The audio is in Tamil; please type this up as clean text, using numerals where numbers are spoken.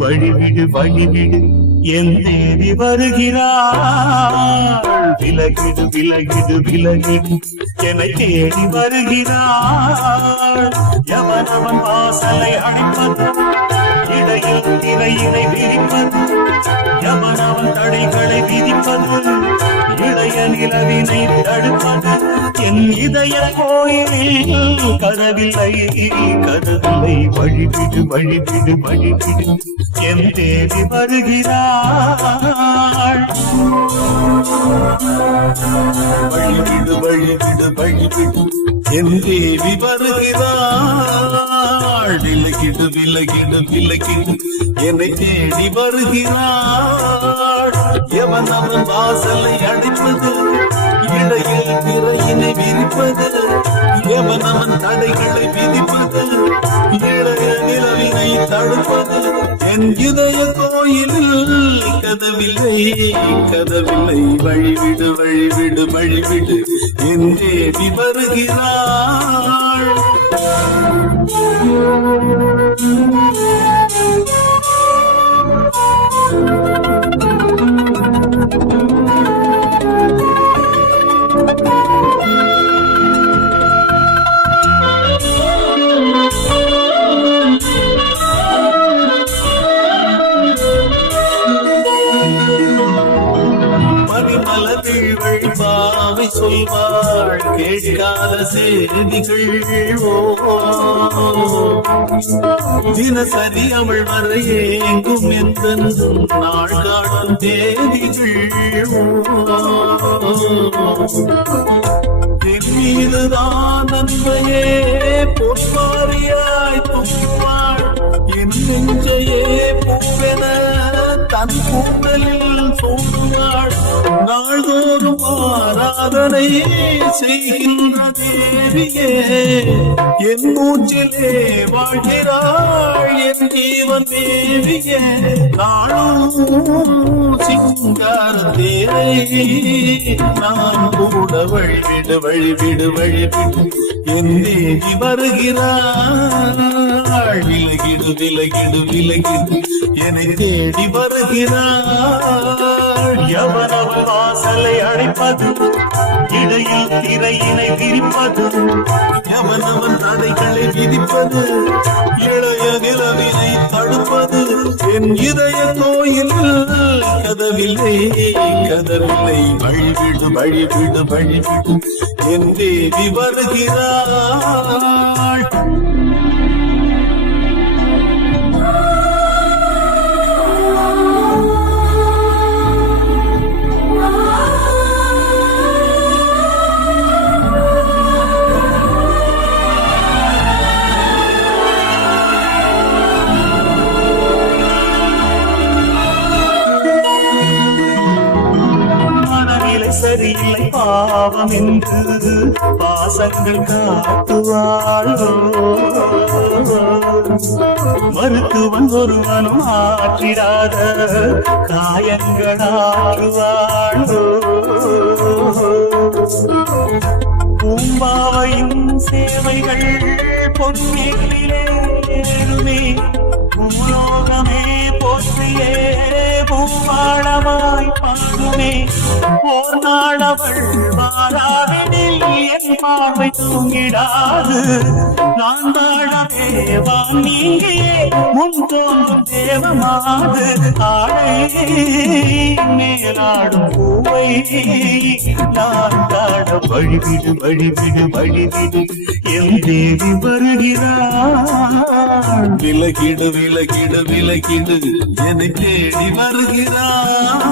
வழிவிடு வழிவிடு என் தேவி வருகிறாள். விலகிடு விலகிடு விலகிடு என்னை தேடி வருகிறாள். எவனவன் வாசலை அடைப்பது, இடையில் திரையினை விரிப்பது, எவனவன் தடைகளை விதிப்பது, இளைய நிலவினை தடுப்பது. என் இதய கோயிலில் கதவில்லை கதவில்லை. வழிவிடு வழிவிடு வழிவிடு என் தேவி வருகிறாள். வழிவிடு வழிவிடு வழிவிடு என் தேவி வருகிறாள். விலகிடு விலகிடு விலகிடு என்னை தேடி வருகிறாள். எவன் அவன் வாசலை அடைப்பது, இடையில் திரையினை விரிப்பது, எவன் அவன் தடைகளை விதிப்பது, இளைய நிலவினை தடுப்பது. என் இதய கோயிலில் கதவில்லை கதவில்லை. வழிவிடு வழிவிடு வழிவிடு என் தேவி வருகிறாள். பாவை சொல்வாள் கேட்காத செய்திகள். தினசரி அவள் வர ஏங்கும் எந்த நாள் காட்டும் தேதிகள். என் மீதுதான் அன்பையே பொற்பாரியாய் துப்புவாள். என் நெஞ்சையே பூவென தன் கூந்தலில் சூடுவாள். நாள்தோறும் ஆராதனை செய்கின்ற தேவியே, என் மூச்சிலே வாழ்கிறாள் என் ஜீவன் தேவியே. நாளும் சிங்கார தேரை நான் கூட வழிவிடு வழிவிடு வழிவிடு என் தேவி வருகிறாள். விலகிடு விலகிடு விலகிடு என்னை தேடி வருகிறாள். எவனவன் வாசலை அடைப்பது, இடையில் திரையினை விரிப்பது, எவனவன் தடைகளை விதிப்பது, இளைய நிலவினை தடுப்பது. என் இதய கோயிலில் கதவில்லை கதவில்லை. வழிவிடு வழிவிடு வழிவிடு என் தேவி வருகிறாள். சரியில்லை பாவம் என்று பாசங்கள் காட்டுவாளோ. மருத்துவன் ஒருவனும் ஆற்றிடாத காயங்களாற்றுவாளோ. பூம்பாவையும் சேவைகள் பொன்னேரிலே பூலோகமே போற்றியே பூவாளமாய் பாடுமே. ஓர் நாளவள் வாராவினில் என் பார்வை தூங்கிடாது. நான் தாழவே வாம் நீங்கியே முன் தோன்றும் தேவமாது. ஆடை மேலாடும் பூவை நான் தாழ வழிவிடு வழிவிடு வழிவிடு என் தேவி வருகிறாள். விலகிடு விலகிடு விலகிடு என்னை தேடி வருகிறாள்.